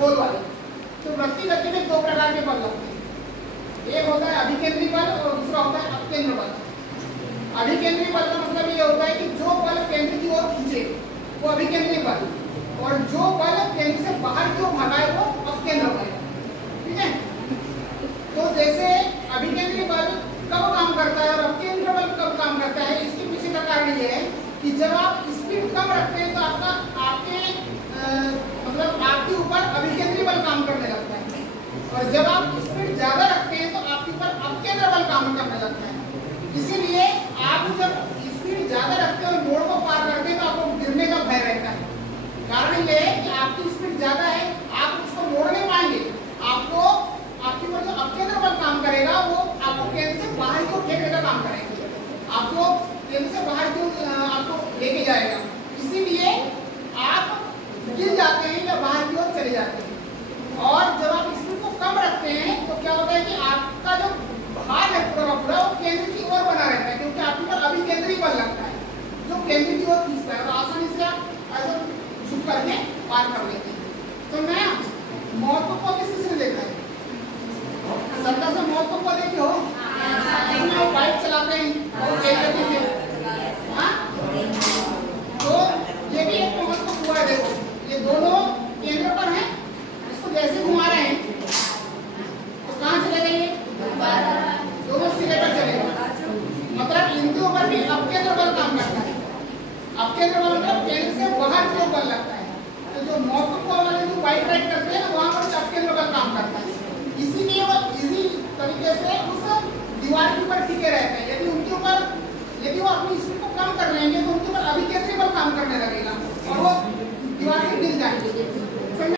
गोल वाले। तो वृत्तीय गति में दो प्रकार के बल लगते हैं, एक होता है अभिकेंद्री बल और दूसरा होता है अपकेंद्र बल। अभिकेंद्री बल का मतलब ये होता है कि जो बल केंद्र की ओर खींचे वो अभिकेंद्री बल, और जो बल केंद्र से बाहर की ओर भगाए वो अपकेंद्र बल। ठीक है, तो जैसे अभिकेंद्री बल कब काम करता है और अपकेंद्र बल कब काम करता है, इसके पीछे का कारण ये है कि जब आप स्पीड कम रखते हैं तो आपके मतलब आपके ऊपर अभिकेंद्री बल काम करने लगता है, और जब आप स्पीड ज्यादा रखते हैं तो आपके ऊपर अपकेंद्र बल काम करने लगता है। इसीलिए आप जब स्पीड ज्यादा रखते हैं और मोड़ को पार करते हैं तो आपको गिरने का भय रहता है। कारण ये है कि आपकी स्पीड ज्यादा है, आप उसको मोड़ नहीं पाएंगे, आपको आपके ऊपर जो अपकेंद्र बल काम करेगा वो आपको केंद्र से बाहर की ओर फेंकने का काम करेगा, आपको केंद्र से बाहर की ओर आपको लेके जाएगा। इसीलिए आप गिर जाते हैं या बाहर की ओर चले जाते हैं। और जब आप स्पीड को कम रखते हैं तो क्या होता है कि आपका जो भार है पूरा पूरा वो केंद्र की ओर बना रहता है, क्योंकि आपके ऊपर अभिकेंद्री बल लगता है जो केंद्र की ओर खींचता है, और आसानी से आप ऐसा झुक करके पार कर लेते हैं। तो मैं मौत को किस किसने देखा है? सरकार से मौत को देखे हो? बाइक चलाते हैं और तेज गति से, हाँ? तो ये भी एक मौत हुआ है। देखो ये दोनों केंद्र पर हैं, इसको जैसे घुमा रहे हैं तो कहाँ चले गए? दोनों सिरे पर चले गए। मतलब इनके ऊपर भी अपकेंद्र बल काम करता है। अपकेंद्र बल मतलब केंद्र से बाहर की ओर बल लगता है। तो जो मौत वाले जो बाइक राइड करते हैं ना, वहाँ पर अपकेंद्र बल काम करता है। इसीलिए वो इजी तरीके से उस दीवार के ऊपर टिके रहते हैं। यदि वो अपनी स्पीड को कम कर लेंगे तो उनके ऊपर अभिकेंद्री बल काम करने लगेगा और वो दीवार से गिर जाएंगे।